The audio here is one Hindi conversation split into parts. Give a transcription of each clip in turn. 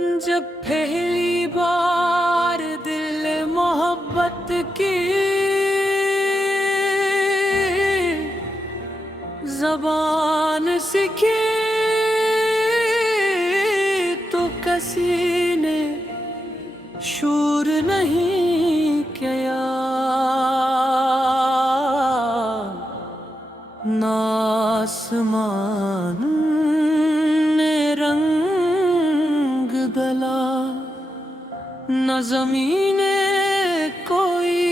जब पहली बार दिल मोहब्बत की ज़बान सीखी तो किसी ने शूर नहीं किया, ना आसमान ने रंग गला, न ज़मीने कोई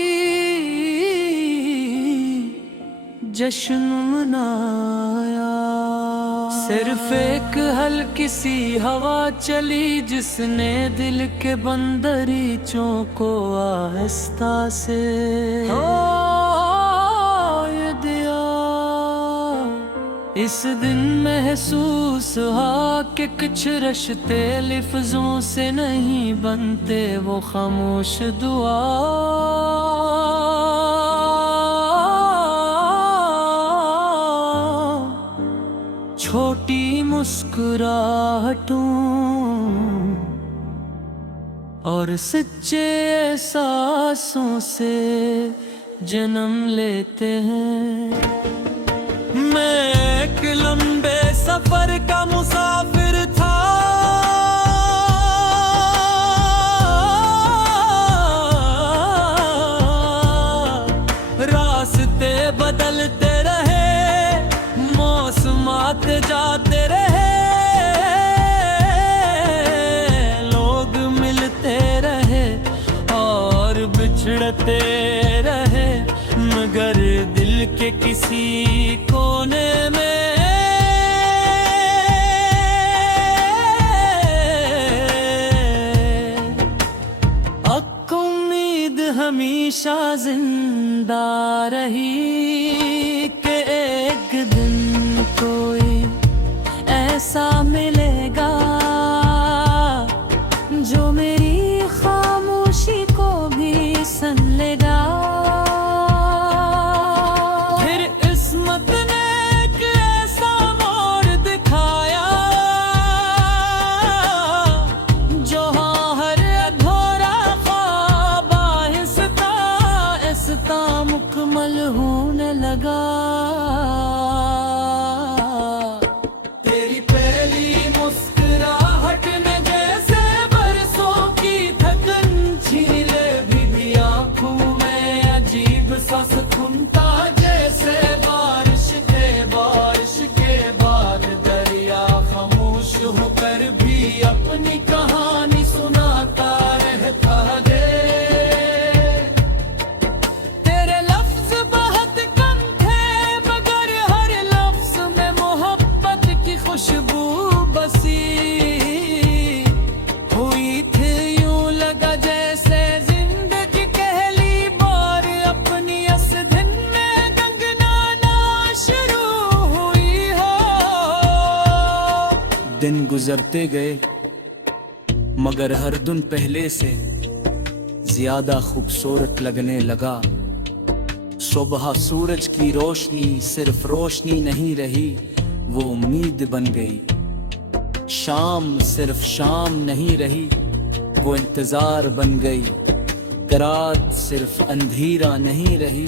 जश्न मनाया। सिर्फ एक हल्की सी हवा चली जिसने दिल के बंदरीचों को आहिस्ता से ये दिया। इस दिन महसूस हुआ कि कुछ रिश्ते लफ्ज़ों से नहीं बनते, वो खामोश दुआ छोटी मुस्कुराहटों और सच्चे एहसासों से जन्म लेते हैं। मैं एक लंबे सफर का मुसाफिर था, रास्ते बदलते रहे, मौसमात जाते रहे, लोग मिलते रहे और बिछड़ते रहे, मगर दिल के किसी कोने में एक उम्मीद हमेशा जिंदा रही कि एक दिन कोई ऐसा मिलेगा जो मेरी खामोशी को भी सुन लेगा। फिर किस्मत ने एक ऐसा मोड़ दिखाया जो हर अधूरा ख्वाब आहिस्ता मुकम्मल होने लगा। अपनी कहानी सुनाता रहता है, तेरे लफ्ज बहुत कम थे मगर हर लफ्ज में मोहब्बत की खुशबू बसी हुई थी। यूं लगा जैसे जिंदगी पहली बार अपनी इस दिन में गंगनाना शुरू हुई हो। दिन गुजरते गए मगर हर दिन पहले से ज्यादा खूबसूरत लगने लगा। सुबह सूरज की रोशनी सिर्फ रोशनी नहीं रही, वो उम्मीद बन गई। शाम सिर्फ शाम नहीं रही, वो इंतजार बन गई। रात सिर्फ अंधेरा नहीं रही,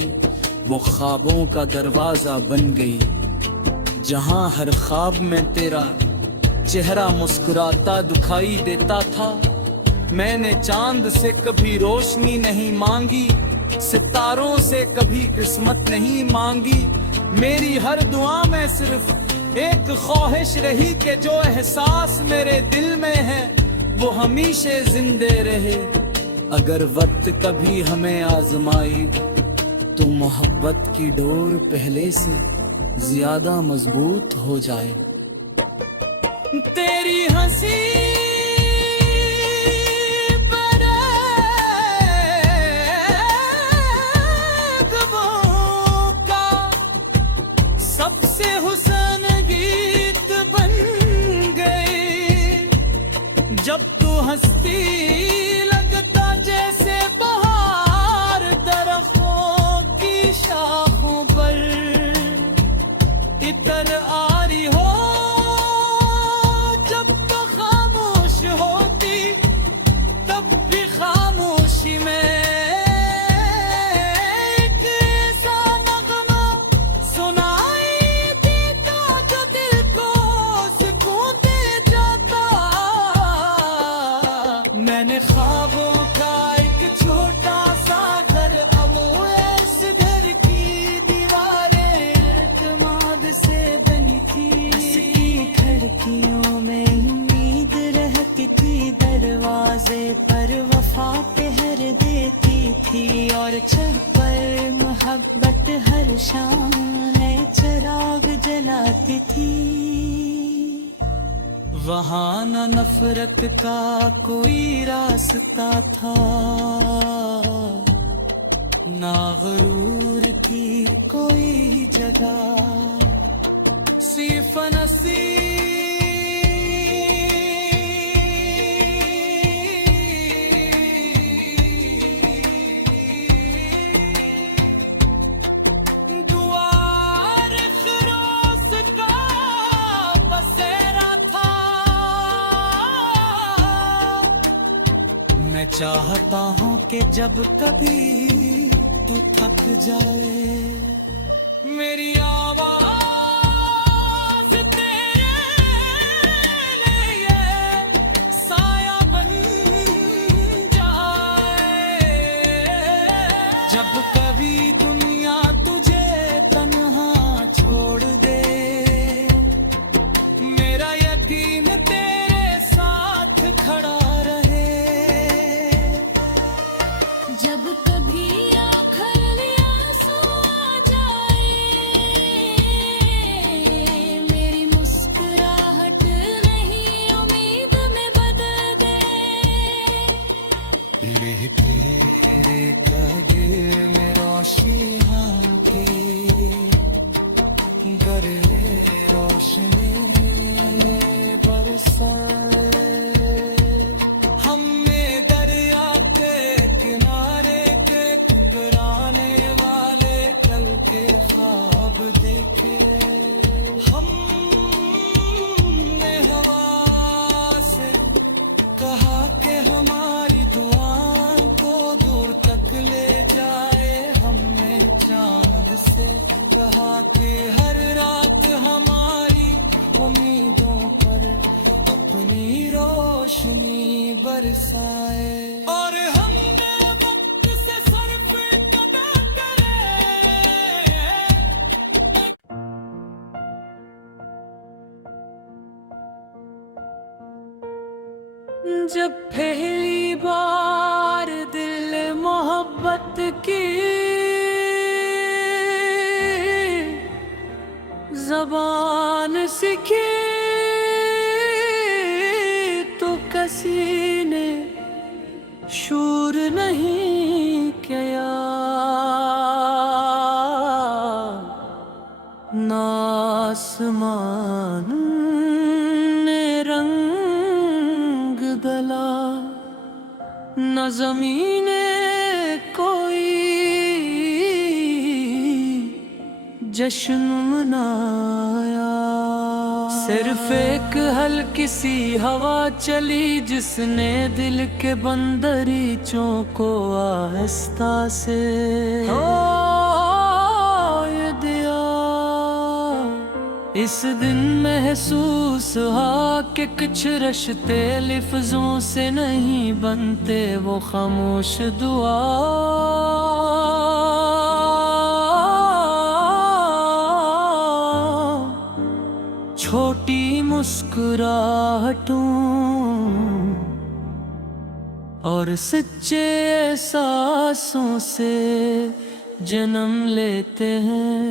वो ख्वाबों का दरवाजा बन गई। जहां हर ख्वाब में तेरा चेहरा मुस्कुराता दिखाई देता था, मैंने चांद से कभी रोशनी नहीं मांगी, सितारों से कभी किस्मत नहीं मांगी। मेरी हर दुआ में सिर्फ एक ख्वाहिश रही कि जो एहसास मेरे दिल में है वो हमेशा जिंदे रहे। अगर वक्त कभी हमें आजमाए तो मोहब्बत की डोर पहले से ज्यादा मजबूत हो जाए। तेरी हंसी का सबसे हुसन गीत बन गई। जब तू हंसती लगता जैसे बहार दरख्तों की शाखों पर इतर आ रही हो। जब तो खामोश होती कहलाती थी। वहाँ न नफरत का कोई रास्ता था, ना गरूर की कोई जगह। सिर्फ दुआर खरोस का बसेरा था। मैं चाहता हूँ कि जब कभी तू थक जाए, मेरी आवाज जब कभी दुनिया तुझे तन्हा छोड़ दे, मेरा यकीन तेरे साथ खड़ा रहे। जब कभी आखिर आंसू आ जाए, मेरी मुस्कुराहट नहीं उम्मीद में बदल दे। ले तेरे कदर में रोशियां के गरे रोशनी बरसाए। हमने दरिया के किनारे के ठुकराने वाले कल के ख्वाब देखे। हमने हवा से कहा कि हमारी दुआओं को दूर तक ले जाए। हमने चांद से कहा कि हर रात हमारी उम्मीदों पर अपनी रोशनी बरसाए। और हमने वक्त से सर्फ कदा करे। जब पहली बार दिल मोहब्बत की ज़बान सीखी, तो किसी ने शूर नहीं किया, ना आसमान ने रंग दला, न ज़मीने कोई जश्न मनाया। सिर्फ एक हल्की सी हवा चली, जिसने दिल के बंदरीचों को आहिस्ता से ये दिया। इस दिन महसूस हुआ कि कुछ रिश्ते लफ्ज़ों से नहीं बनते, वो खामोश दुआ। छोटी मुस्कुराहटों और सच्चे एहसासों से जन्म लेते हैं।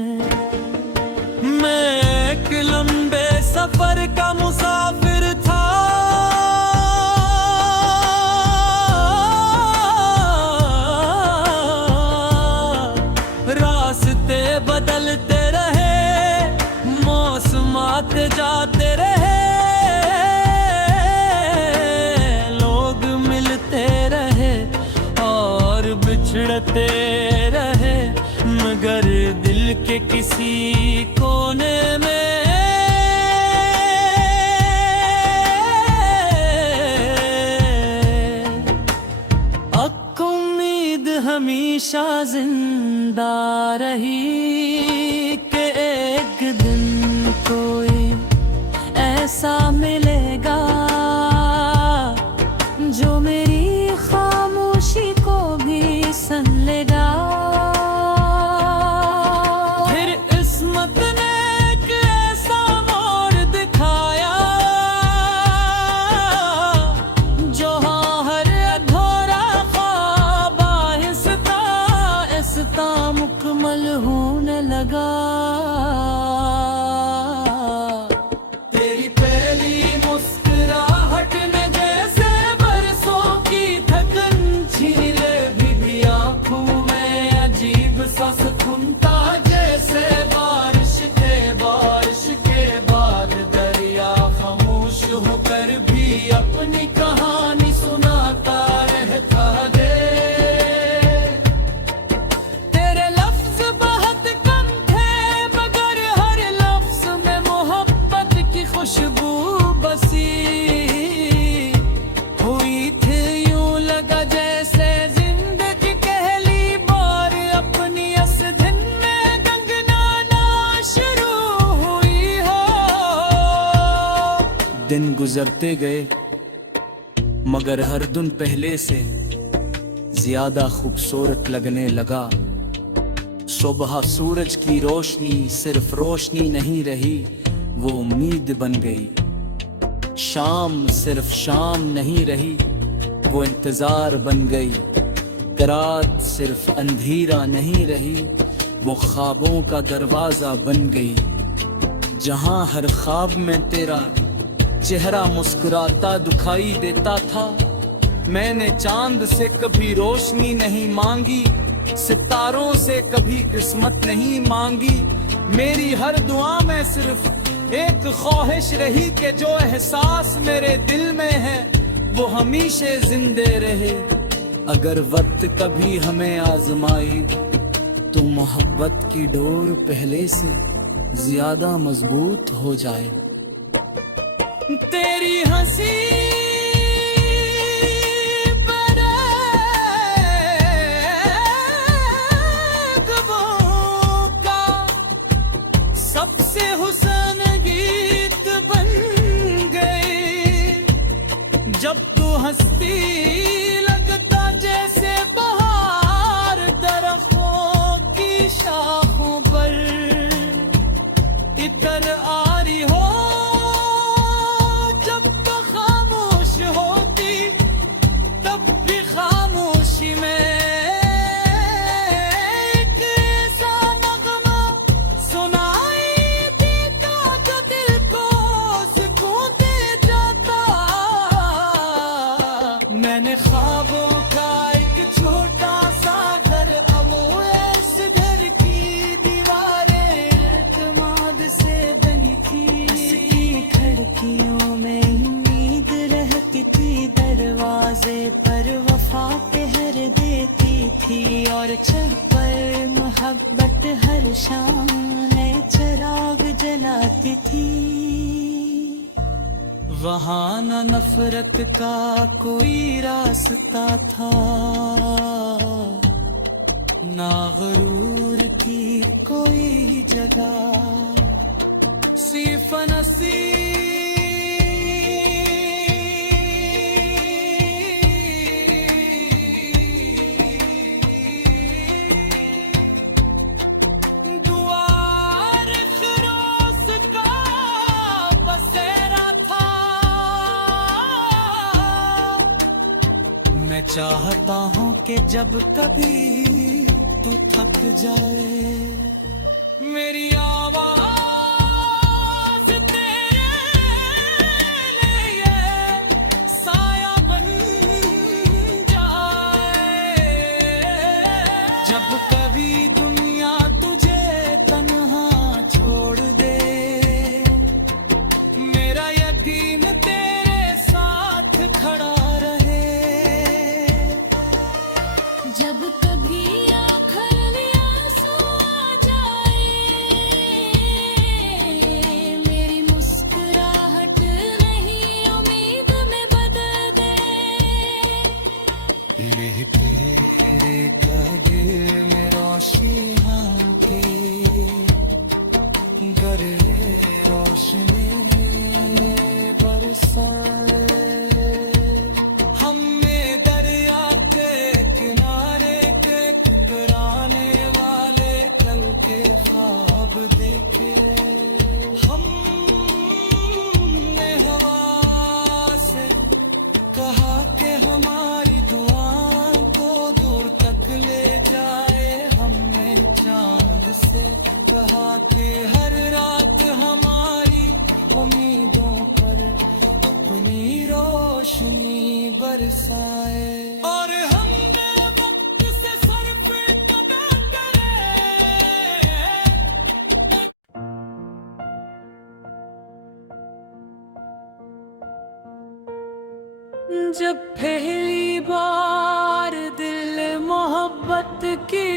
मैं एक लंबे सफर का मुसाफिर था, रास्ते बदलते रहे, मौसमात जाते रहे, लोग मिलते रहे और बिछड़ते रहे, मगर दिल के किसी कोने में उम्मीद हमेशा जिंदा रही कि एक दिन कोई ऐसा मिलेगा जो मेरी खामोशी को भी सुन लेगा। फिर किस्मत ने एक ऐसा मोड़ दिखाया, जो हर अधूरा ख्वाब आहिस्ता आहिस्ता मुकम्मल होने दिन गुजरते गए मगर हर दिन पहले से ज्यादा खूबसूरत लगने लगा। सुबह सूरज की रोशनी सिर्फ रोशनी नहीं रही, वो उम्मीद बन गई। शाम सिर्फ शाम नहीं रही, वो इंतजार बन गई। रात सिर्फ अंधेरा नहीं रही, वो ख्वाबों का दरवाजा बन गई। जहां हर ख्वाब में तेरा चेहरा मुस्कुराता दिखाई देता था, मैंने चांद से कभी रोशनी नहीं मांगी, सितारों से कभी किस्मत नहीं मांगी। मेरी हर दुआ में सिर्फ एक ख्वाहिश रही कि जो एहसास मेरे दिल में है वो हमेशा जिंदे रहे। अगर वक्त कभी हमें आजमाई तो मोहब्बत की डोर पहले से ज्यादा मजबूत हो जाए। तेरी हंसी सबसे हुसन गीत बन गए। जब तू हंसती लगता जैसे बहार दरख्तों की शाखों पर इतर आ रही हो। जब तो खामोश होती तब भी खामोशी में मैंने ख्वाबों का एक छोटा सा घर, अब इस घर की दीवारें एतमाद से बनी थी। इसकी खिड़कियों में उम्मीद रहती थी, दरवाजे पर वफा पहर देती थी, और छत पर मोहब्बत हर शाम नए चिराग जलाती थी। वहाँ न नफरत का कोई रास्ता था, ना गरूर की कोई जगह। सिर्फ नसीब मैं चाहता हूँ कि जब कभी तू थक जाए, मेरी आवाज तेरे लिए साया बन जाए। जब कभी दुनिया तुझे तन्हा छोड़ दे, मेरा यकीन तेरे साथ खड़ा रहे। जब कभी आखिर में आंसू आ जाए, मेरी मुस्कुराहट नहीं उम्मीद में बदल दे। तेरे गले में रोशनी के गर रोशनी बरसाए। ख्वाब देखे हमने हवा से, कहा कि हमारी दुआओं को दूर तक ले जाए। हमने चांद से कहा कि हर रात हमारी उम्मीदों पर अपनी रोशनी बरसाए। और हमने वक्त से सर्फ जब पहली बार दिल मोहब्बत की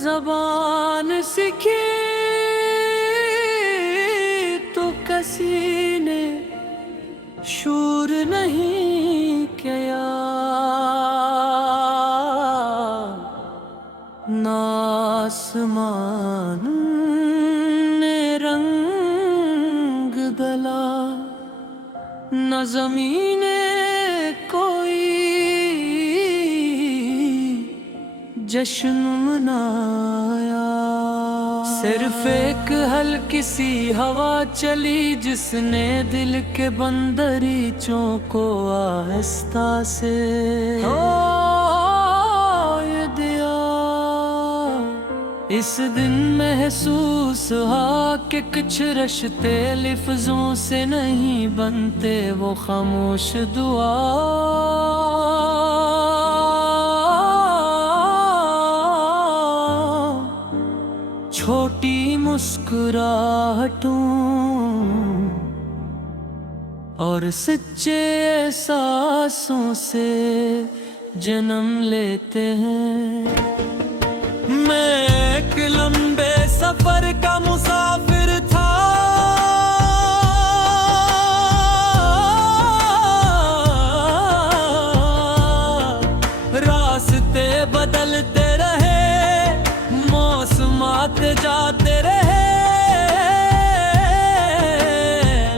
ज़बान सीखी तो किसी ने शूर नहीं किया, ना आसमान ने न ज़मीने कोई जश्न मनाया, सिर्फ एक हल्की सी हवा चली जिसने दिल के बंदरीचों को आहिस्ता से ये दिया। इस दिन महसूस हुआ कि कुछ रिश्ते लफ्ज़ों से नहीं बनते, वो खामोश दुआ छोटी मुस्कुराहटों और सच्चे एहसासों से जन्म लेते हैं। मैं एक लंबे सफर का मुसाफिर था, रास्ते बदलते रहे, मौसम आते जाते रहे,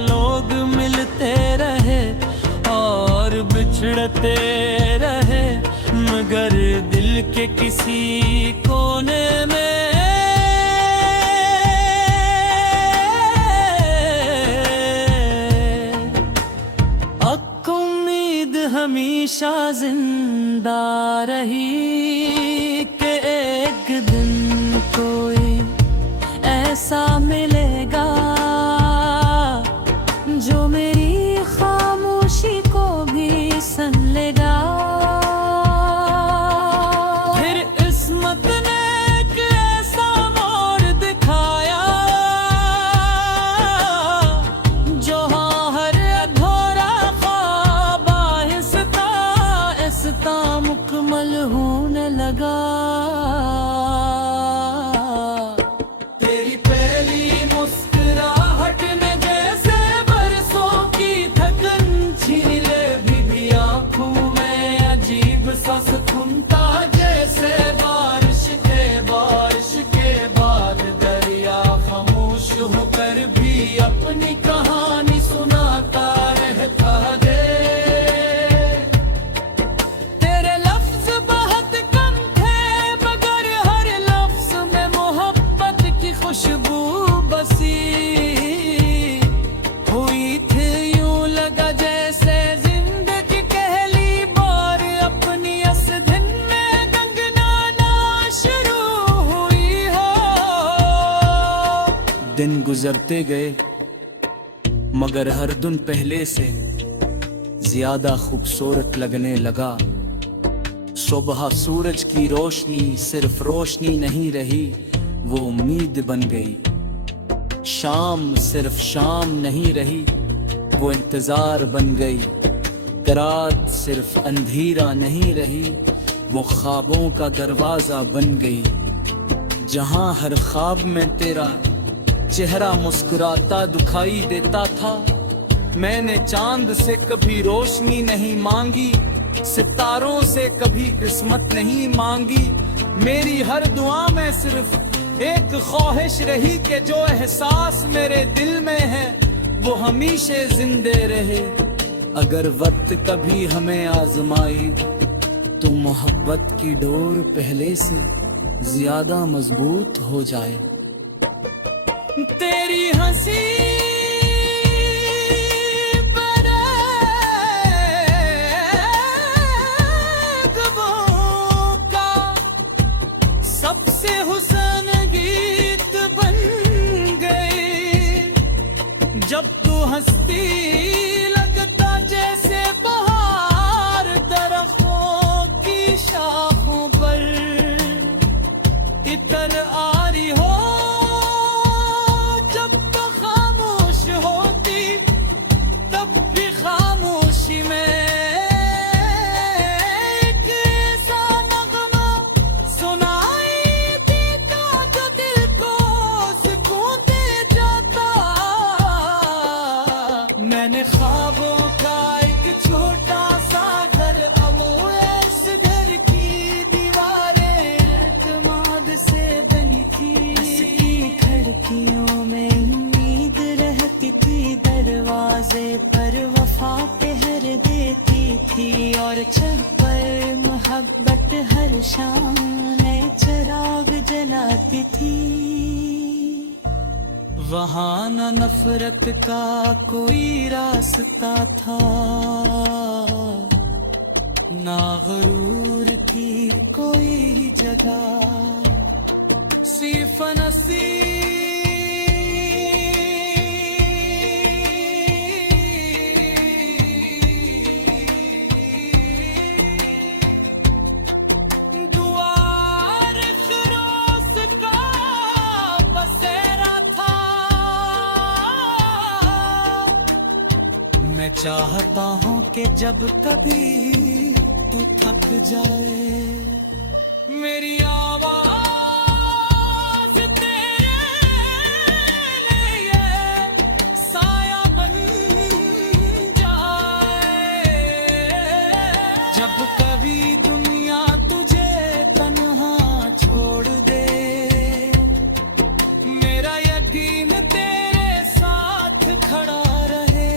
लोग मिलते रहे और बिछड़ते रहे, मगर दिल के किसी कोने में उम्मीद हमेशा जिंदा रही कि एक दिन कोई ऐसा मिलेगा जो मेरी खामोशी को भी सुन लेगा। मुकम्मल होने लगा। तेरी पहली मुस्कुराहट ने जैसे बरसों की थकन छीन ले, भी आंखों में अजीब सा सुकून था, जैसे बारिश के बाद दरिया खामोश होकर भी अपनी कहानी सुनाता रहता है। खुशबू बसी हुई थी, यूं लगा जैसे जिंदगी पहली बार अपनी इस दिन में गंगनाना शुरू हुई हो। दिन गुजरते गए मगर हर दिन पहले से ज्यादा खूबसूरत लगने लगा। सुबह सूरज की रोशनी सिर्फ रोशनी नहीं रही, वो उम्मीद बन गई। शाम सिर्फ शाम नहीं रही, वो इंतजार बन गई। रात सिर्फ अंधेरा नहीं रही, वो ख्वाबों का दरवाजा बन गई। जहां हर ख्वाब में तेरा चेहरा मुस्कुराता दिखाई देता था, मैंने चांद से कभी रोशनी नहीं मांगी, सितारों से कभी किस्मत नहीं मांगी। मेरी हर दुआ में सिर्फ एक ख्वाहिश रही कि जो एहसास मेरे दिल में है वो हमेशा जिंदे रहे। अगर वक्त कभी हमें आजमाए तो मोहब्बत की डोर पहले से ज्यादा मजबूत हो जाए। तेरी हंसी सबसे हुसन गीत बन गई, जब तू हंसती लगता जैसे बहार दरख्तों की शाखों पर इतर आ रही हो। जब तो खामोश होती तब भी खामोशी में मैंने ख्वाबों का एक छोटा सा घर, अब इस घर की दीवारें एतमाद से बनी थी। पर मोहब्बत हर शाम नए चिराग जलाती थी। वहाँ न नफरत का कोई रास्ता था, ना गरूर की कोई जगह, सिर्फ दुआर फिरोज का बसेरा था। मैं चाहता हूँ कि जब कभी तू थक जाए, मेरी आवाज जब कभी दुनिया तुझे तन्हा छोड़ दे, मेरा यकीन तेरे साथ खड़ा रहे।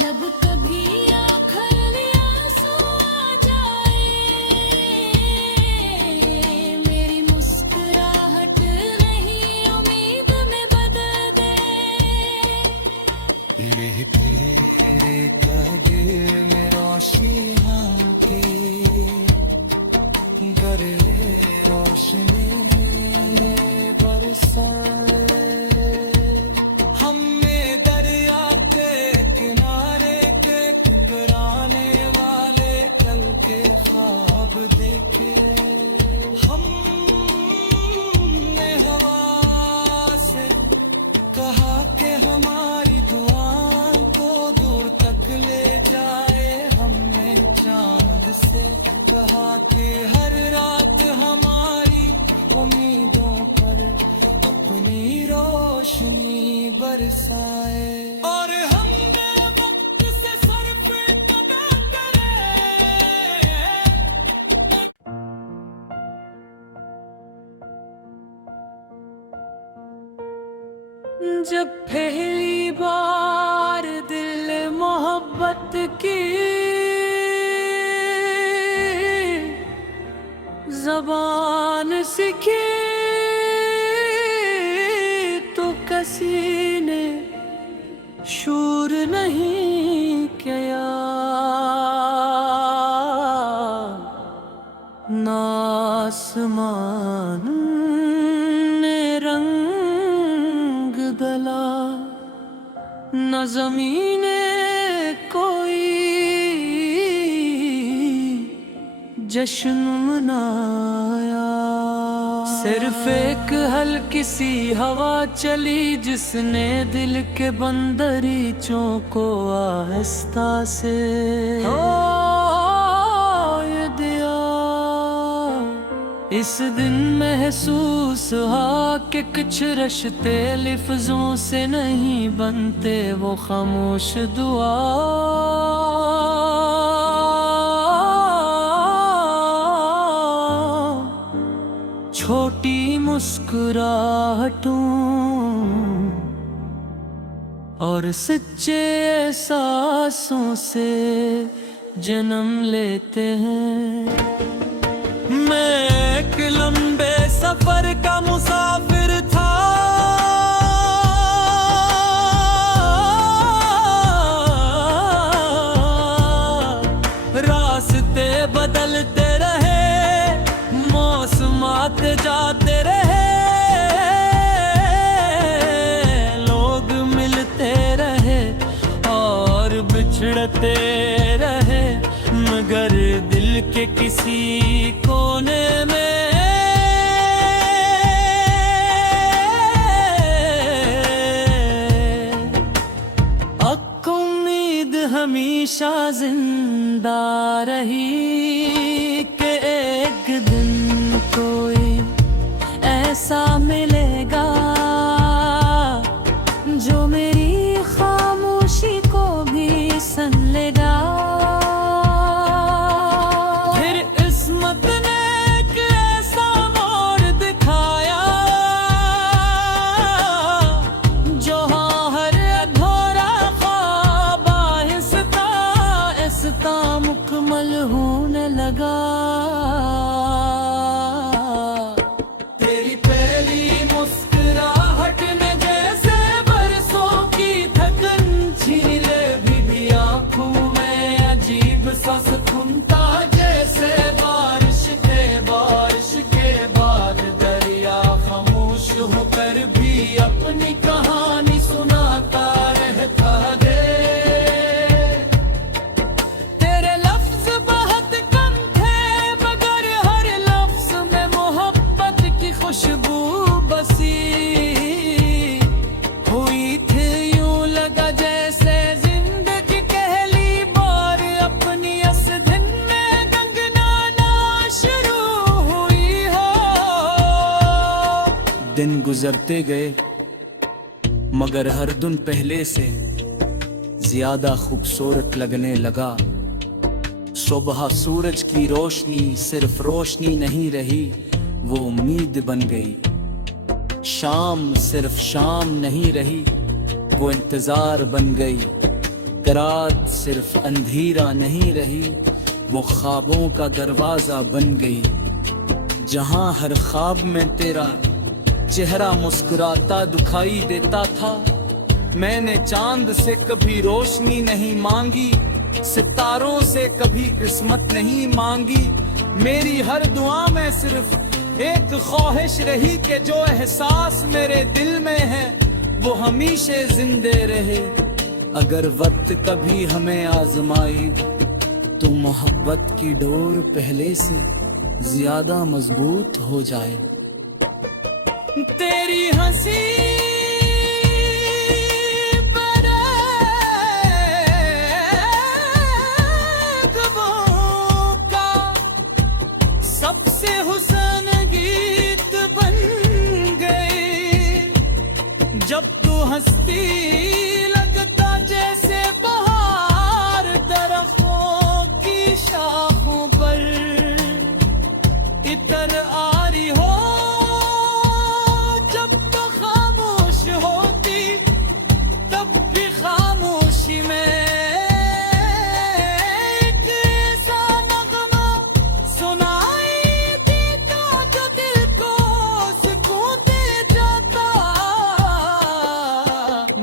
जब कभी आखिर आंसू आ जाए, मेरी मुस्कुराहट नहीं उम्मीद में बदल दे। तेरे कदर में रोशनी के गरे रोशनी बरसाए, हमने दरिया के किनारे के टकराने वाले कल के ख्वाब देखे। हमने हवा से कहा कि हमारी दुआओं को दूर तक ले जाए, हमने चांद से कहा कि हर रात हमारी उम्मीदों पर अपनी रोशनी बरसाए। और हमने वक्त से सर्फ कदा करे, जब पहली बार दिल मोहब्बत की ज़बान सीखी, तो किसी ने शूर नहीं किया, ना आसमान ने रंग गला, न ज़मीने कोई जश्न मनाया। सिर्फ एक हल्की सी हवा चली, जिसने दिल के बंदरीचों को आहिस्ता से ये दिया। इस दिन महसूस हुआ कि कुछ रिश्ते लफ्ज़ों से नहीं बनते, वो खामोश दुआ। छोटी मुस्कुराहटों और सच्चे एहसासों से जन्म लेते हैं। मैं एक लंबे सफर का मुसाफिर था, रास्ते बदलते रहे, मौसमात जाते रहे, लोग मिलते रहे और बिछड़ते रहे, मगर दिल के किसी कोने में उम्मीद हमेशा जिंदा रही कि एक दिन कोई ऐसा मिलेगा जो मेरी खामोशी को भी सन लेगा। फिर किस्मत ने एक ऐसा मोड़ दिखाया, जो हर अधूरा ख्वाब आहिस्ता दिन गुजरते गए मगर हर दिन पहले से ज्यादा खूबसूरत लगने लगा। सुबह सूरज की रोशनी सिर्फ रोशनी नहीं रही, वो उम्मीद बन गई। शाम सिर्फ शाम नहीं रही, वो इंतजार बन गई। रात सिर्फ अंधेरा नहीं रही, वो ख्वाबों का दरवाजा बन गई। जहां हर ख्वाब में तेरा चेहरा मुस्कुराता दिखाई देता था, मैंने चांद से कभी रोशनी नहीं मांगी, सितारों से कभी किस्मत नहीं मांगी। मेरी हर दुआ में सिर्फ एक ख्वाहिश रही कि जो एहसास मेरे दिल में है वो हमेशा जिंदे रहे। अगर वक्त कभी हमें आजमाए तो मोहब्बत की डोर पहले से ज्यादा मजबूत हो जाए। तेरी हंसी सबसे हुसन गीत बन गए। जब तू हंसती लगता जैसे बहार दरख्तों की शाखों पर इतर आ रही हो। जब तो खामोश होती तब भी खामोशी में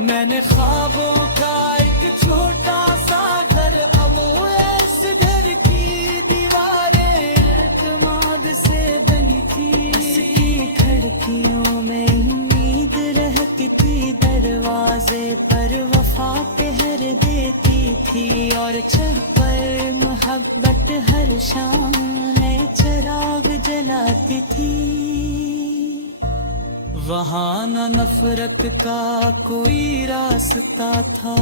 मैंने ख्वाबों का एक छोटा सा घर, अब इस घर की दीवारें एतमाद से बनी थी। इसकी खिड़कियों में उम्मीद रहती थी, दरवाजे पर वफा पहर देती थी। और छत पर मोहब्बत हर शाम नए चिराग जलाती थी। वहाँ न नफरत का कोई रास्ता था,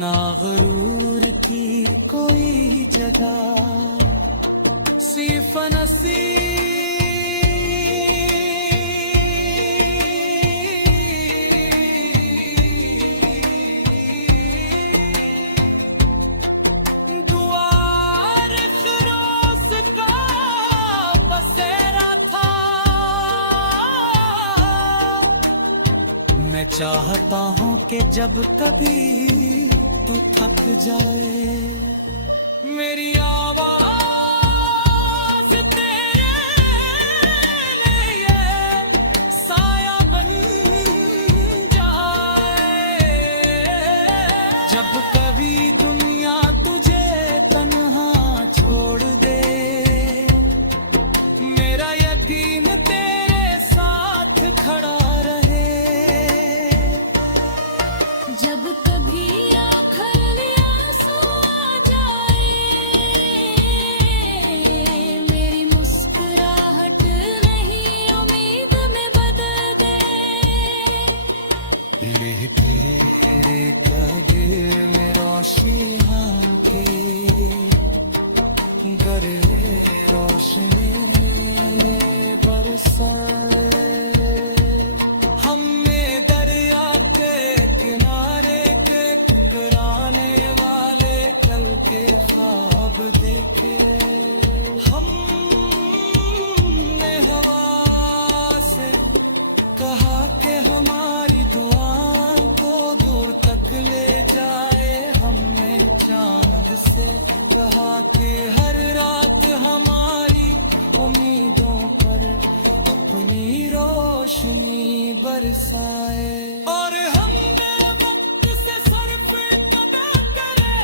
ना गरूर की कोई जगह। सिर्फ नसीब मैं चाहता हूँ कि जब कभी तू थक जाए, मेरी आवाज तेरे लिए साया बन जाए। जब कभी दुनिया तुझे तन्हा छोड़ दे, मेरा यकीन तेरे साथ खड़ा रहे। जब कभी आखिर आंसू आ जाए, मेरी मुस्कुराहट नहीं उम्मीद में बदल दे। ये तेरे कदर में रोशनी के गरे रोशनी बरसाए। हमने दरिया के किनारे के ठुकराने वाले कल के ख्वाब देखे। हमने हवा से कहा कि हमारी दुआओं को दूर तक ले जाए। हमने चांद से कहा कि हर रात हमारी उम्मीदों पर अपनी रोशनी बरसाए। और हमने वक्त से सर्फ अदा करे।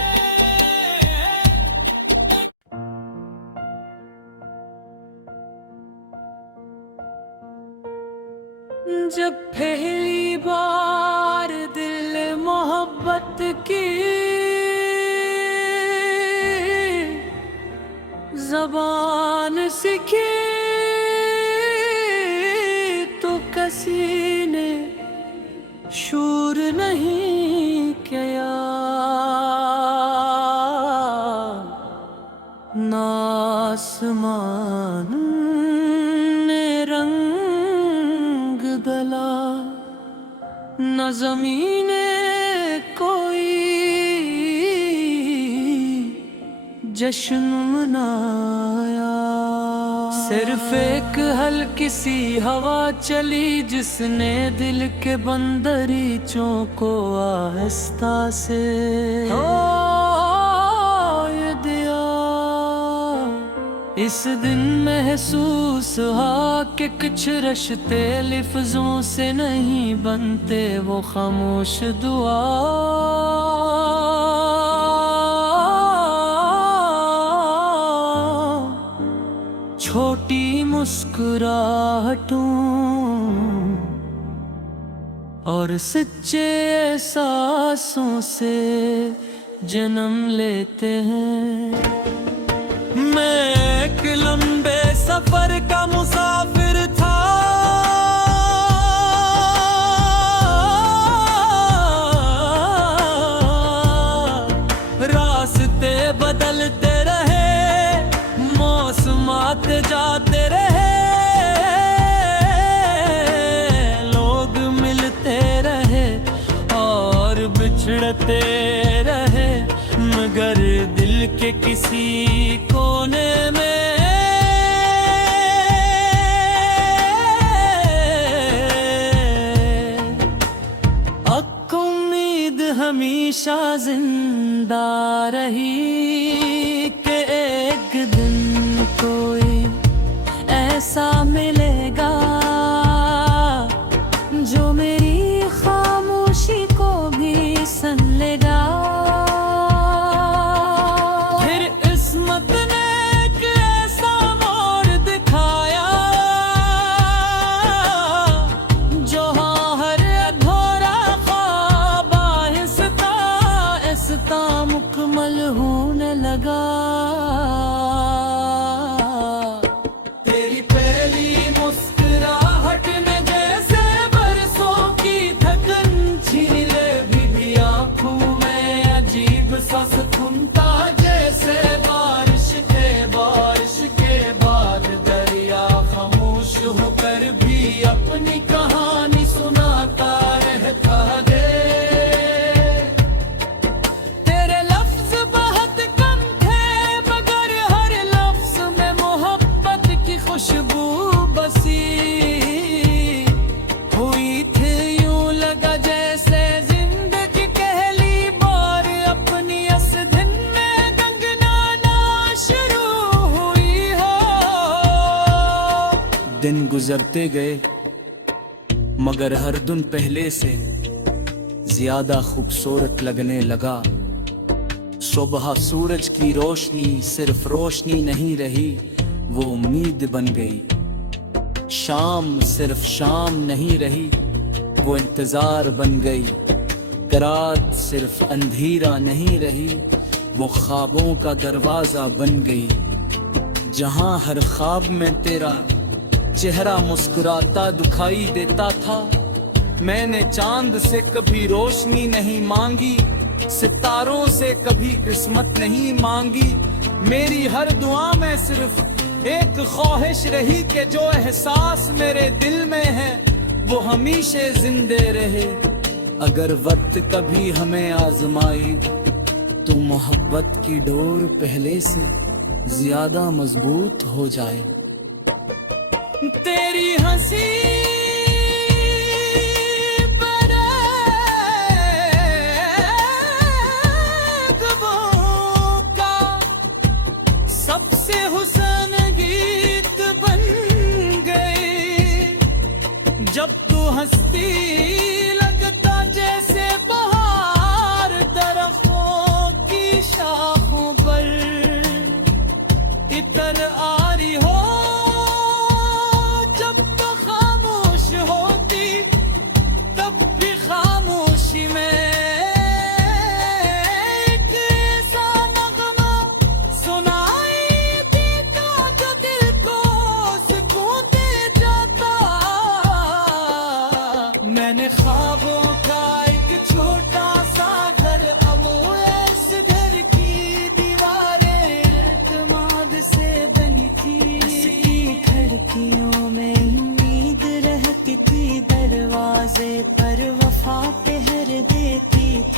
जब पहली बार दिल मोहब्बत की ज़बान सीखी तो किसी ने शूर नहीं किया, ना आसमान ने न ज़मीने कोई जश्न मनाया, सिर्फ एक हल्की सी हवा चली जिसने दिल के बंदरीचों को आहिस्ता से ये दिया। इस दिन महसूस हुआ कि कुछ रिश्ते लफ्ज़ों से नहीं बनते, वो खामोश दुआ छोटी मुस्कुराहटों और सच्चे एहसासों से जन्म लेते हैं। मैं एक लंबे सफर का मुसाफिर था, रास्ते बदलते रहे, मौसम आते जाते रहे, लोग मिलते रहे और बिछड़ते रहे, मगर दिल के किसी कोने में उम्मीद हमेशा जिंदा रही कि एक दिन कोई ऐसा मिलेगा जो मेरी खामोशी को भी सुन लेगा। फिर किस्मत ने एक ऐसा मोड़ दिखाया जो हर अधूरा ख्वाब आहिस्ता मुकम्मल होने लगा। तेरी पहली मुस्कुराहट ने जैसे बरसों की थकन छीन ले, भी आंखों में अजीब सा सुकून था, जैसे बारिश के बाद दरिया खामोश होकर भी अपनी कहानी सुनाता रहता है। तेरे लफ्ज बहुत कम थे मगर हर लफ्ज में मोहब्बत की खुशबू बसी हुई थी, यूं लगा जैसे जिंदगी पहली बार अपनी इस दिन में गंगनाना शुरू हुई हो। दिन गुजरते गए मगर हर दिन पहले से ज्यादा खूबसूरत लगने लगा। सुबह सूरज की रोशनी सिर्फ रोशनी नहीं रही, वो उम्मीद बन गई। शाम सिर्फ शाम नहीं रही, वो इंतजार बन गई। रात सिर्फ अंधेरा नहीं रही, वो ख्वाबों का दरवाजा बन गई। जहां हर ख्वाब में तेरा चेहरा मुस्कुराता दिखाई देता था, मैंने चांद से कभी रोशनी नहीं मांगी, सितारों से कभी किस्मत नहीं मांगी। मेरी हर दुआ में सिर्फ एक ख्वाहिश रही कि जो एहसास मेरे दिल में है वो हमेशा जिंदे रहे। अगर वक्त कभी हमें आजमाए तो मोहब्बत की डोर पहले से ज्यादा मजबूत हो जाए। तेरी हंसी सबसे हुसन गीत बन गए, जब तू हंसती लगता जैसे बहार दरख्तों की शाखों पर इतर आ रही हो। जब तो खामोश होती तब भी खामोशी में मैंने ख्वाबों का एक छोटा सा घर, अब इस घर की दीवारें एतमाद से बनी थी। खिड़कियों में उम्मीद रहती थी, दरवाजे पर वफा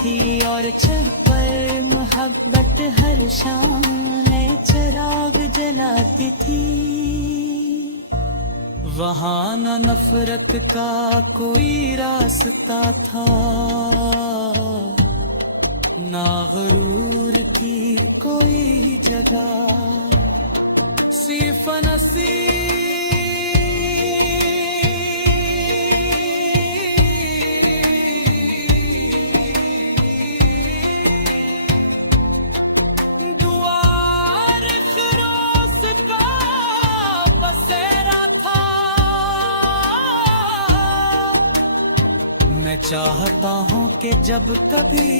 थी और छत पर मोहब्बत हर शाम नए चिराग जलाती थी। वहाँ न नफरत का कोई रास्ता था, ना गरूर की कोई जगह, सिर्फ दुआर खरोस का बसेरा था। मैं चाहता हूँ कि जब कभी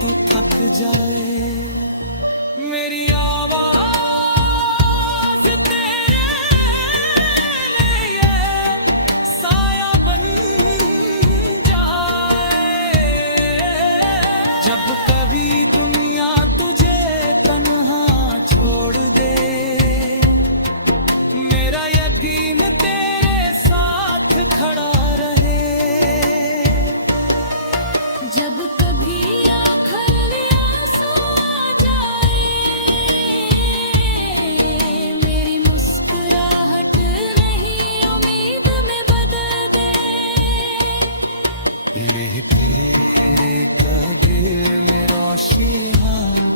तू थक जाए, मेरी आवाज जब कभी दुनिया तुझे तन्हा छोड़ दे, मेरा यकीन तेरे साथ खड़ा रहे। जब कभी आखिर आंसू आ जाए, मेरी मुस्कुराहट नहीं उम्मीद में बदल दे। तेरे कदर में रोशनी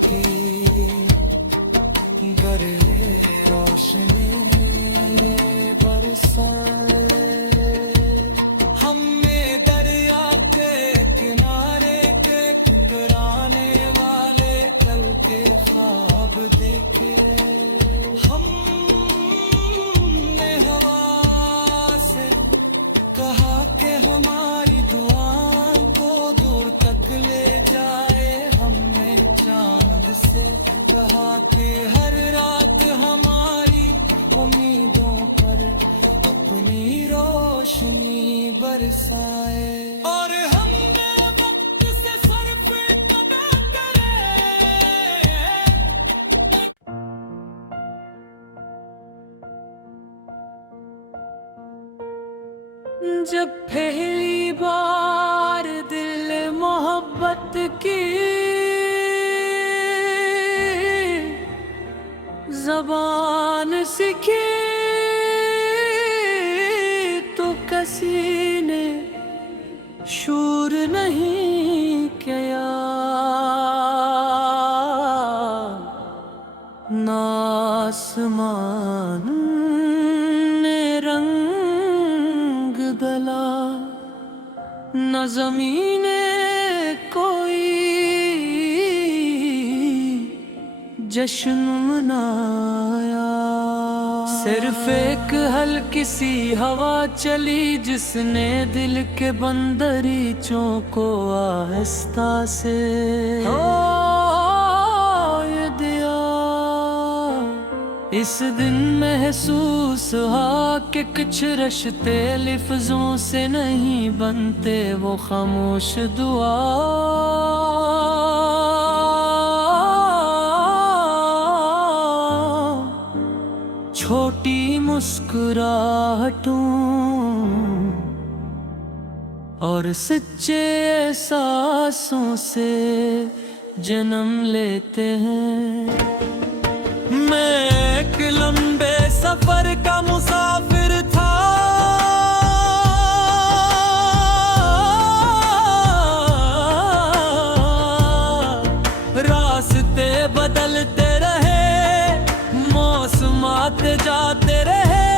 के गरे रोशनी बरसाए, हमने दरिया के किनारे के टकराने वाले कल के ख्वाब देखे। हमने हवा से कहा कि हमारी दुआओं को दूर तक ले जाए, हमने चांद से कहा कि हर रात हमारी उम्मीदों पर अपनी रोशनी बरसाए। और हमने वक्त से सर्फ कदा करे। जब पहली बार दिल मोहब्बत की ज़बान सीखी, तो किसी ने शूर नहीं किया, ना आसमान ने रंग गला, न ज़मीने कोई जश्न मनाया। सिर्फ एक हल्की सी हवा चली जिसने दिल के बंदरीचों को आहिस्ता से ये दिया। इस दिन महसूस हुआ कि कुछ रिश्ते लफ्ज़ों से नहीं बनते, वो खामोश दुआ छोटी मुस्कुराहटों और सच्चे एहसासों से जन्म लेते हैं। मैं एक लंबे सफर का मुसाफिर था, रास्ते बदलते रहे, मौसमात जाते रहे,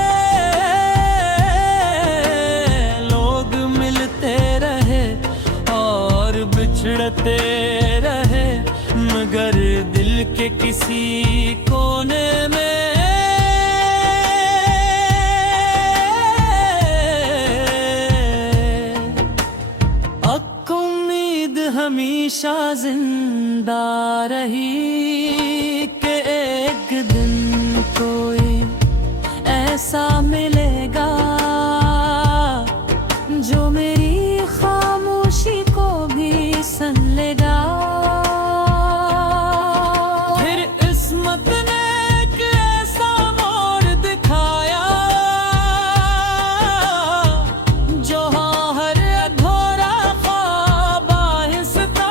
लोग मिलते रहे और बिछड़ते रहे, मगर दिल के किसी कोने में उम्मीद हमेशा जिंदा रही कि एक दिन कोई ऐसा मिलेगा जो मेरी खामोशी को भी सन लेगा। फिर किस्मत ने एक ऐसा मोड़ दिखाया जो हर अधूरा ख्वाब आहिस्ता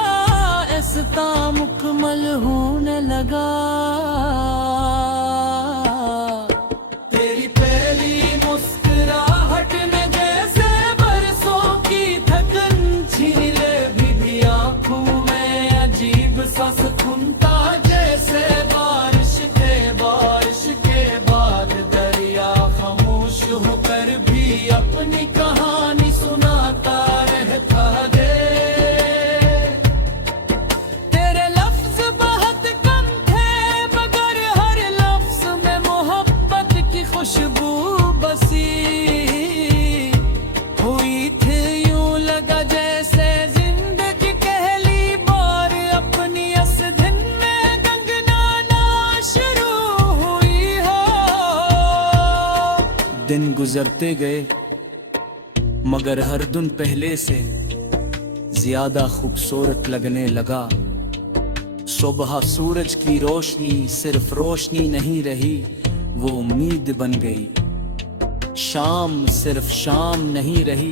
खुशबू बसी हुई थी, यूं लगा जैसे जिंदगी कहली बार अपनी अस दिन में गंगनाना शुरू हुई हो। दिन गुजरते गए मगर हर दिन पहले से ज्यादा खूबसूरत लगने लगा। सुबह सूरज की रोशनी सिर्फ रोशनी नहीं रही, वो उम्मीद बन गई। शाम सिर्फ शाम नहीं रही,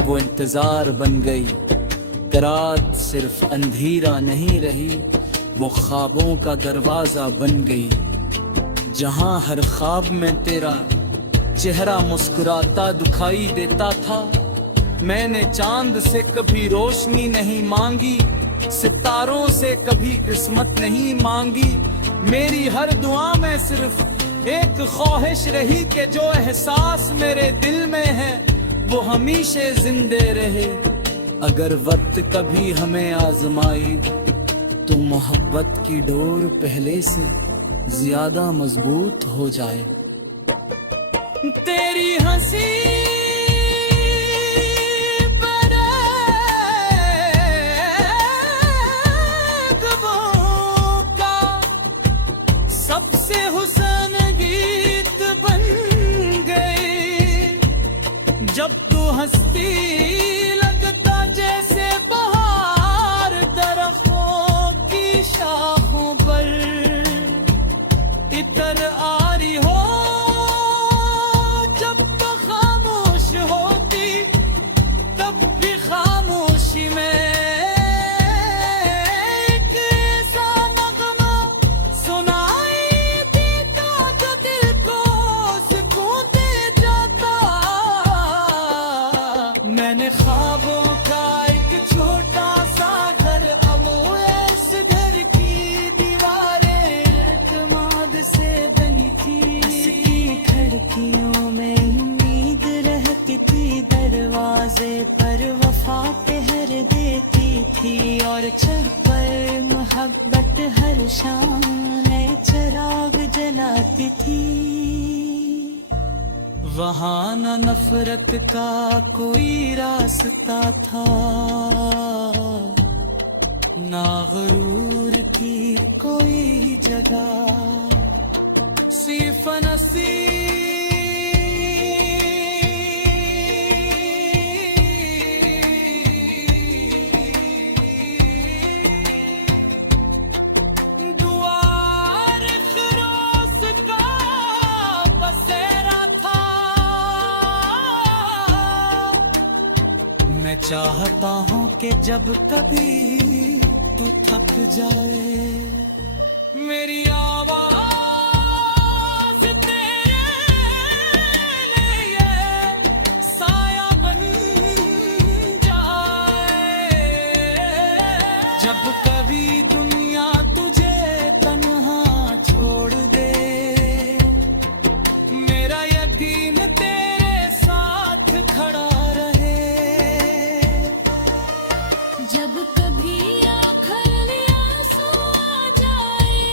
वो इंतजार बन गई। रात सिर्फ अंधेरा नहीं रही, वो ख्वाबों का दरवाजा बन गई। जहां हर ख्वाब में तेरा चेहरा मुस्कुराता दिखाई देता था, मैंने चांद से कभी रोशनी नहीं मांगी, सितारों से कभी किस्मत नहीं मांगी। मेरी हर दुआ में सिर्फ एक ख्वाहिश रही कि जो एहसास मेरे दिल में है वो हमेशा जिंदे रहे। अगर वक्त कभी हमें आजमाए तो मोहब्बत की डोर पहले से ज्यादा मजबूत हो जाए। तेरी हंसी सबसे हुसन गीत बन गई। जब तू हंसती लगता जैसे बहार दरख्तों की शाखों पर इतर आ रही हो। जब तो खामोश होती तब भी खामोशी में मैंने ख्वाबों का एक छोटा सा घर, अब इस घर की दीवारें एतमाद से बनी थी। इसकी खिड़कियों में उम्मीद रहती थी, दरवाजे पर वफा पहर देती थी, और छत पर मोहब्बत हर शाम नए चिराग जलाती थी। वहाँ न नफरत का कोई रास्ता था, ना गरूर की कोई जगह। सिर्फ नसीब मैं चाहता हूँ कि जब कभी तू थक जाए, मेरी आवाज तेरे लिए साया बन जाए। जब कभी दुनिया तुझे तन्हा छोड़ दे, मेरा यकीन तेरे साथ खड़ा रहे। जब कभी आखिर आंसू आ जाए,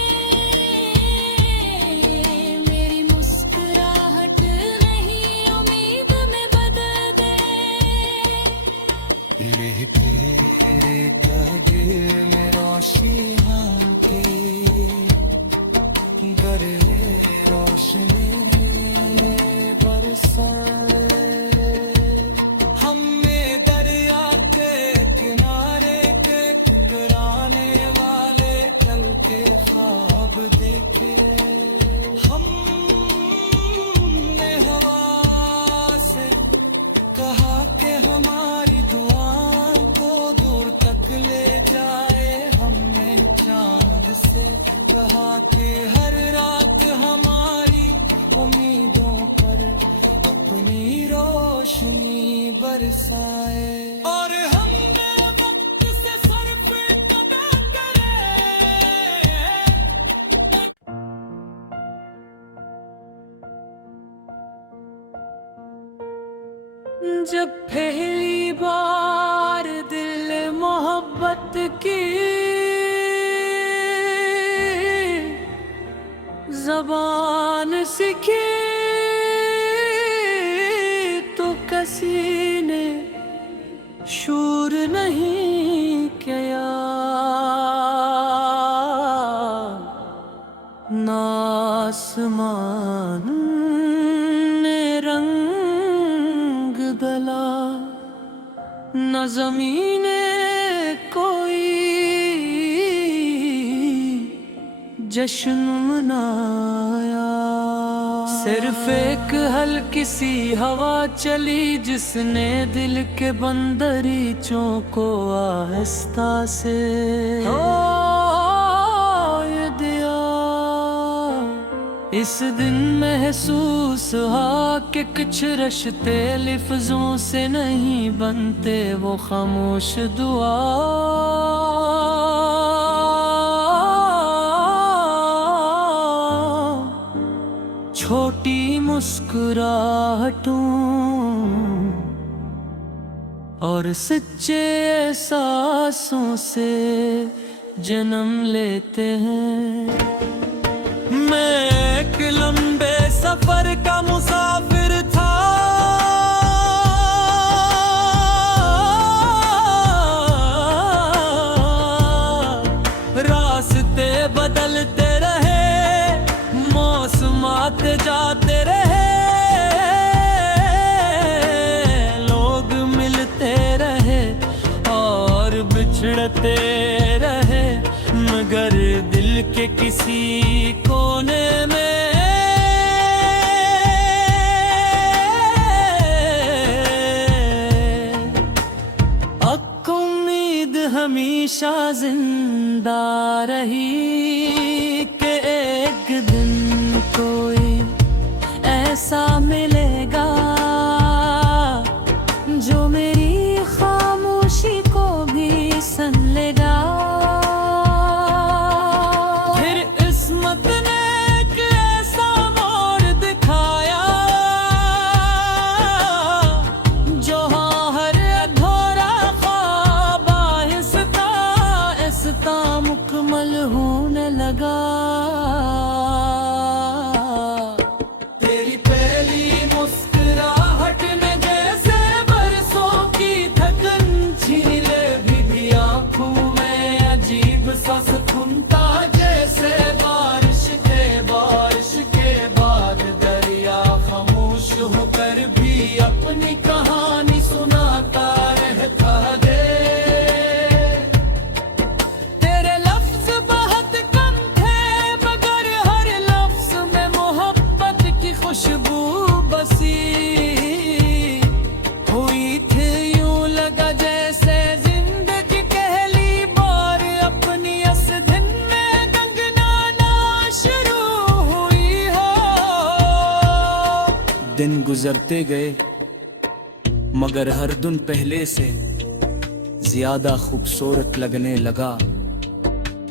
मेरी मुस्कुराहट नहीं उम्मीद में बदल दे। ये तेरे गले में रोशनी के गरे रोशनी बरसाए। हमने दरिया के किनारे के ठुकराने वाले कल के ख्वाब देखे। हमने हवा से कहा कि हमारी दुआओं को दूर तक ले जाए। हमने चांद से कहा कि हर रात हमारी उम्मीदों पर अपनी रोशनी बरसाए। और हमने वक्त से सर्फ कदा करे। जब पहली बार दिल मोहब्बत की ज़बान सीखी, किसी ने शूर नहीं किया, ना आसमान ने रंग दला, न ज़मीने कोई जश्न मनाया। सिर्फ एक हल्की सी हवा चली जिसने दिल के बंदरीचों को आहिस्ता से ये दिया। इस दिन महसूस हुआ कि कुछ रिश्ते लफ्ज़ों से नहीं बनते, वो खामोश दुआ छोटी मुस्कुराहटों और सच्चे एहसासों से जन्म लेते हैं। मैं एक लंबे सफर का मुसाफिर था, रास्ते बदलते रहे, मौसमात जाते रहे, लोग मिलते रहे और बिछड़ते रहे, मगर दिल के किसी कोने में उम्मीद हमेशा जिंदा रही कि एक दिन कोई ऐसा मिलेगा जो मेरी खामोशी को भी सुन लेगा। फिर किस्मत ने एक ऐसा मोड़ दिखाया जो हर अधूरा ख्वाब आहिस्ता मुकम्मल होने लगा। सुनता जैसे बारिश के बाद दरिया खामोश होकर भी अपनी कहानी सुनाता रहता है। तेरे लफ्ज बहुत कम थे मगर हर लफ्ज में मोहब्बत की खुशबू बसी हुई थी। यूं लगा जैसे दिन गुजरते गए मगर हर दिन पहले से ज्यादा खूबसूरत लगने लगा।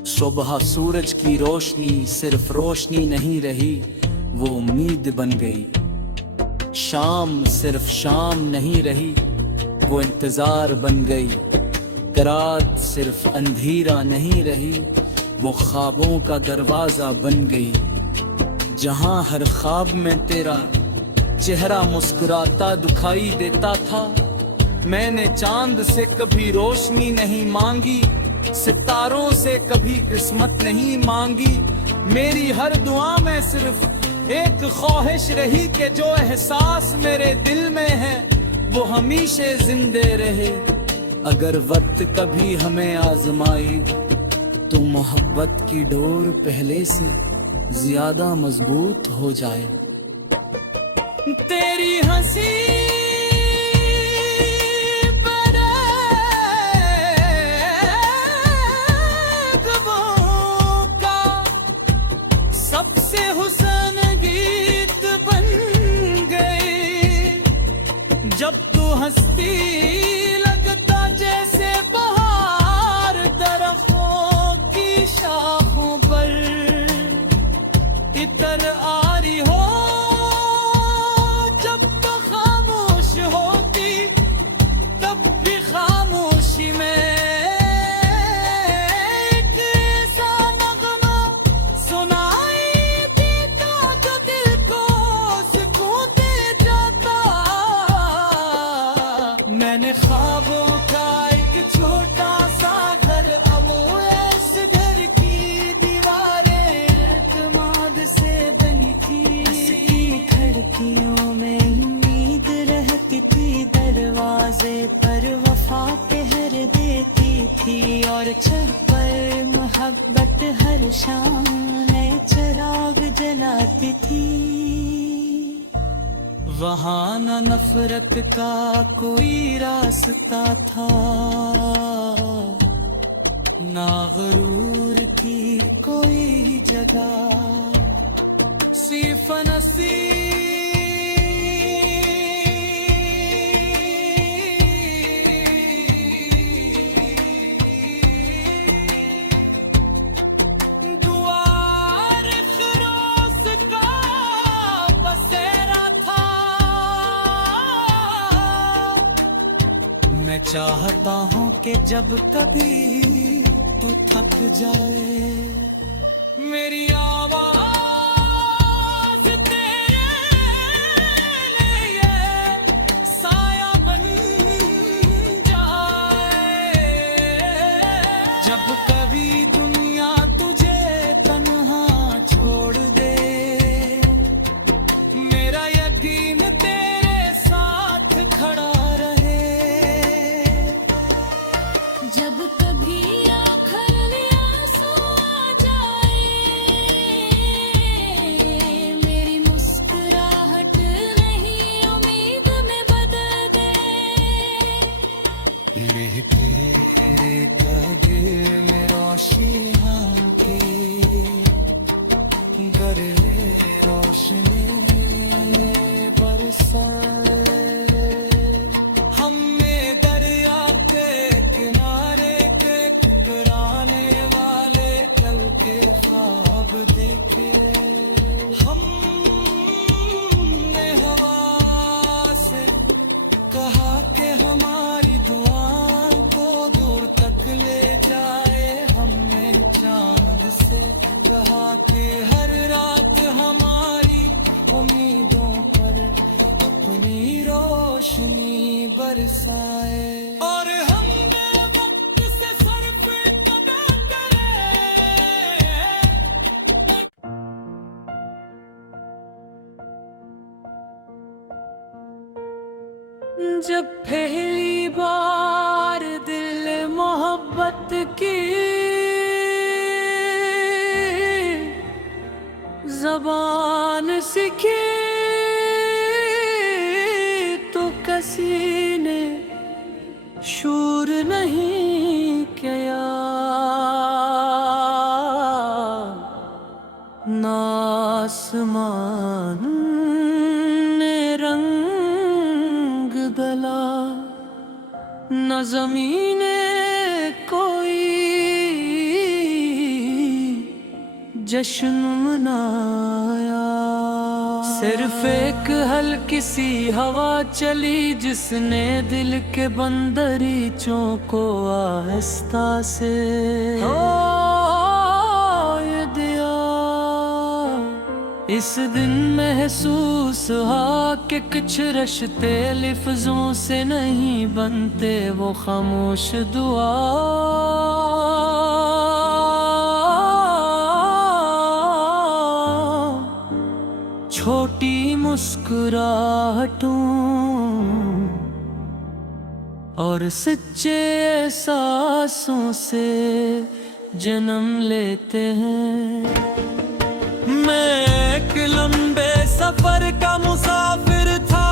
सुबह सूरज की रोशनी सिर्फ रोशनी नहीं रही, वो उम्मीद बन गई। शाम सिर्फ शाम नहीं रही, वो इंतजार बन गई। रात सिर्फ अंधेरा नहीं रही, वो ख्वाबों का दरवाजा बन गई। जहां हर ख्वाब में तेरा चेहरा मुस्कुराता दिखाई देता था, मैंने चांद से कभी रोशनी नहीं मांगी, सितारों से कभी किस्मत नहीं मांगी। मेरी हर दुआ में सिर्फ एक ख्वाहिश रही कि जो एहसास मेरे दिल में है वो हमेशा जिंदे रहे। अगर वक्त कभी हमें आजमाए तो मोहब्बत की डोर पहले से ज्यादा मजबूत हो जाए। तेरी हंसी का सबसे हुसन गीत बन गई। जब तू हंसती लगता जैसे बहार दरख्तों की शाखों पर इतर आ रही हो। जब तो खामोश अखियों में उम्मीद रहती थी, दरवाजे पर वफा पहर देती थी, और छत पर मोहब्बत हर शाम नए चिराग जलाती थी। वहाँ न नफरत का कोई रास्ता था, ना गरूर की कोई जगह, सिर्फ दुआर खरोस का बसेरा था। मैं चाहता हूँ कि जब कभी तू थक जाए, मेरी आवाज जब कभी दुनिया तुझे तन्हा छोड़ दे, मेरा यकीन तेरे साथ खड़ा रहे। जब कभी आखिर आंसू आ जाए, मेरी मुस्कुराहट नहीं उम्मीद में बदल दे। तेरे कदर में रोशनी के गर रोशनी बरसाए, हमने दरिया के किनारे के टकराने वाले कल के ख्वाब देखे। हमने हवा से कहा कि हमारी दुआ ले जाए, हमने चांद से कहा कि हर रात हमारी उम्मीदों पर अपनी रोशनी बरसाए, और हमने वक्त से सर्फ अदा करे। जब पहली बार दिल मोहब्बत की ज़बान सीखी, तो किसी ने शूर नहीं किया, ना आसमान ने रंग दला, न ज़मीने कोई जश्न मनाया। सिर्फ एक हल्की सी हवा चली, जिसने दिल के बंदरीचों को आहिस्ता से ये दिया। इस दिन महसूस हुआ कि कुछ रिश्ते लफ्ज़ों से नहीं बनते, वो खामोश दुआ। छोटी मुस्कुराहटों और सच्चे एहसासों से जन्म लेते हैं। मैं एक लंबे सफर का मुसाफिर था,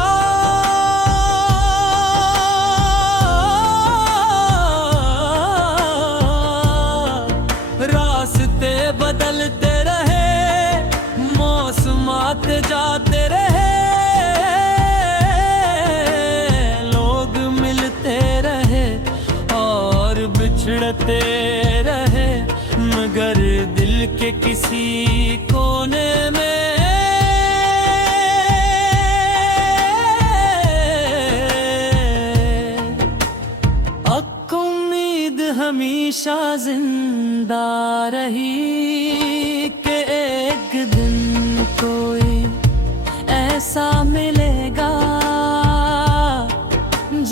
रास्ते बदलते रहे, मौसमात जाते रहे, लोग मिलते रहे और बिछड़ते रहे, मगर दिल के किसी कोने में उम्मीद हमेशा जिंदा रही कि एक दिन कोई ऐसा मिलेगा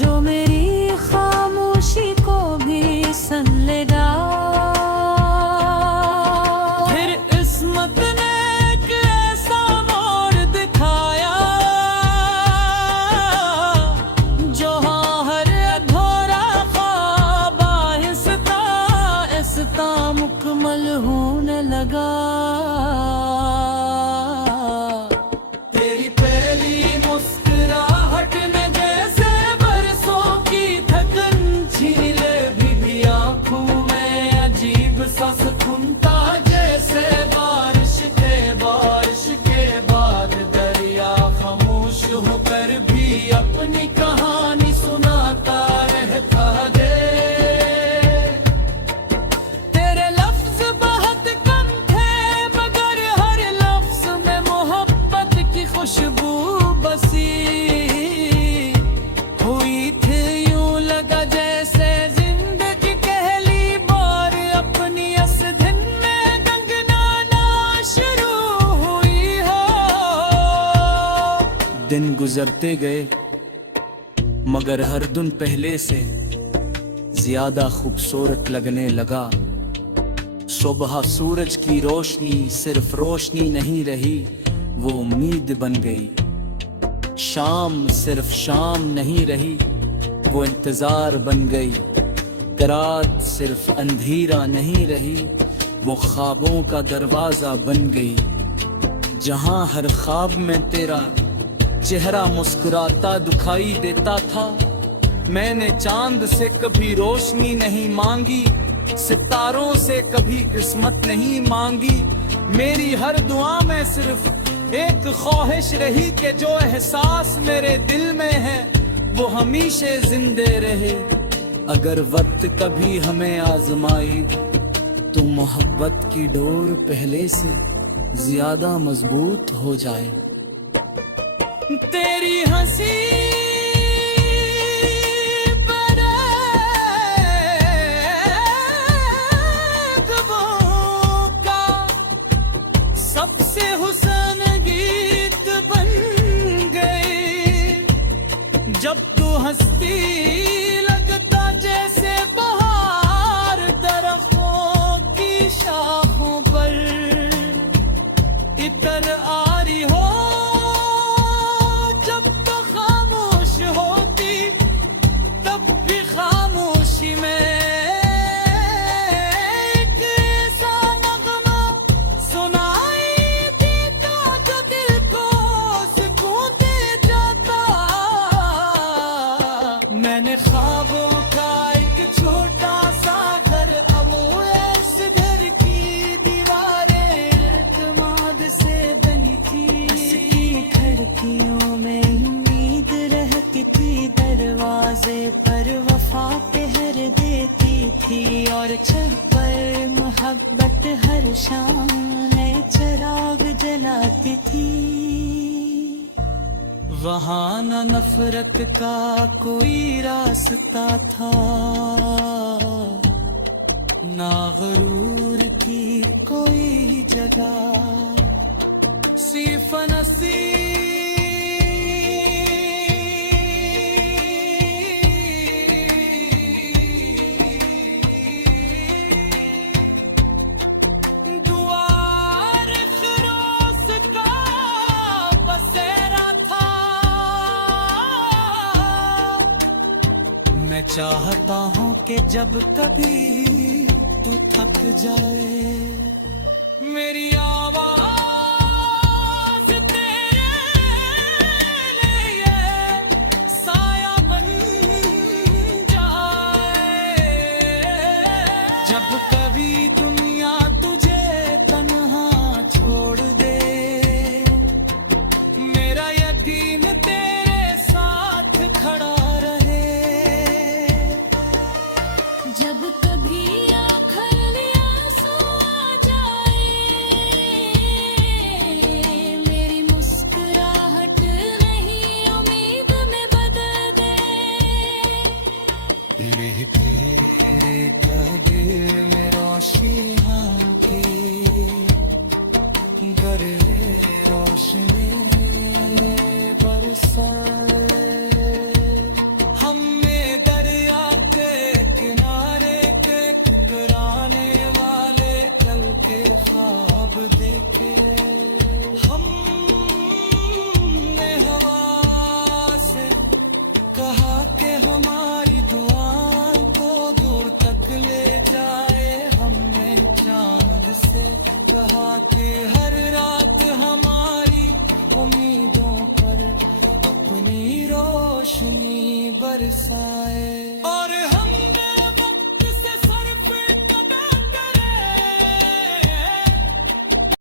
जो मेरी खामोशी को भी सन लेगा। फिर किस्मत ने एक ऐसा मोड़ दिखाया तेरी मुस्कुराहट ने जैसे बरसों की थकन छीन ले भी आंखों में अजीब सा सुकून था जैसे बारिश के बाद दरिया खामोश होकर भी अपनी कहानी सुनाता रहता है। तेरे लफ्ज बहुत कम थे मगर हर लफ्ज में मोहब्बत की खुशबू बसी हुई थी। यूं लगा जैसे जिंदगी पहली बार अपनी इस दिन में गंगनाना शुरू हुई हो। दिन गुजरते गए मगर हर दिन पहले से ज्यादा खूबसूरत लगने लगा। सुबह सूरज की रोशनी सिर्फ रोशनी नहीं रही, वो उम्मीद बन गई। शाम सिर्फ शाम नहीं रही, वो इंतजार बन गई। रात सिर्फ अंधेरा नहीं रही, वो ख्वाबों का दरवाजा बन गई। जहां हर ख्वाब में तेरा चेहरा मुस्कुराता दिखाई देता था। मैंने चांद से कभी रोशनी नहीं मांगी, सितारों से कभी किस्मत नहीं मांगी। मेरी हर दुआ में सिर्फ एक ख्वाहिश रही कि जो एहसास मेरे दिल में है वो हमेशा जिंदे रहे। अगर वक्त कभी हमें आजमाई तो मोहब्बत की डोर पहले से ज्यादा मजबूत हो जाए। तेरी हंसी सबसे हुसन गीत बन गए। जब तू हंसती लगता जैसे बहार दरख्तों की शाखों पर इतर आ रही हो। जब तो खामोश होती तब भी खामोशी में मैंने ख्वाबों का एक छोटा सा घर, अब इस घर की दीवारें इत्मीनान से बनी थी। खिड़कियों में उम्मीद रहती थी, दरवाजे पर वफा पहर देती थी। और छत पर मोहब्बत हर शाम नए चिराग जलाती थी। वहाँ न नफरत का कोई रास्ता था, ना गरूर की कोई जगह। सिर्फ मैं चाहता हूँ कि जब कभी तू थक जाए मेरी आवाज तेरे लिए साया बन जाए। जब कभी दुनिया तुझे तन्हा छोड़ दे, मेरा यकीन तेरे साथ खड़ा रहे। जब कभी आखिर आंसू आ जाए, मेरी मुस्कुराहट नहीं उम्मीद में बदल दे। तेरे कदे में रोशियां के गर रोशनी बरसाए। हमने दरिया के किनारे के ठुकराने वाले कल के ख्वाब देखे। हमने हवा से कहा कि हमारी दुआओं को दूर तक ले जाए। हमने चांद से कहा कि हर रात हमारी सा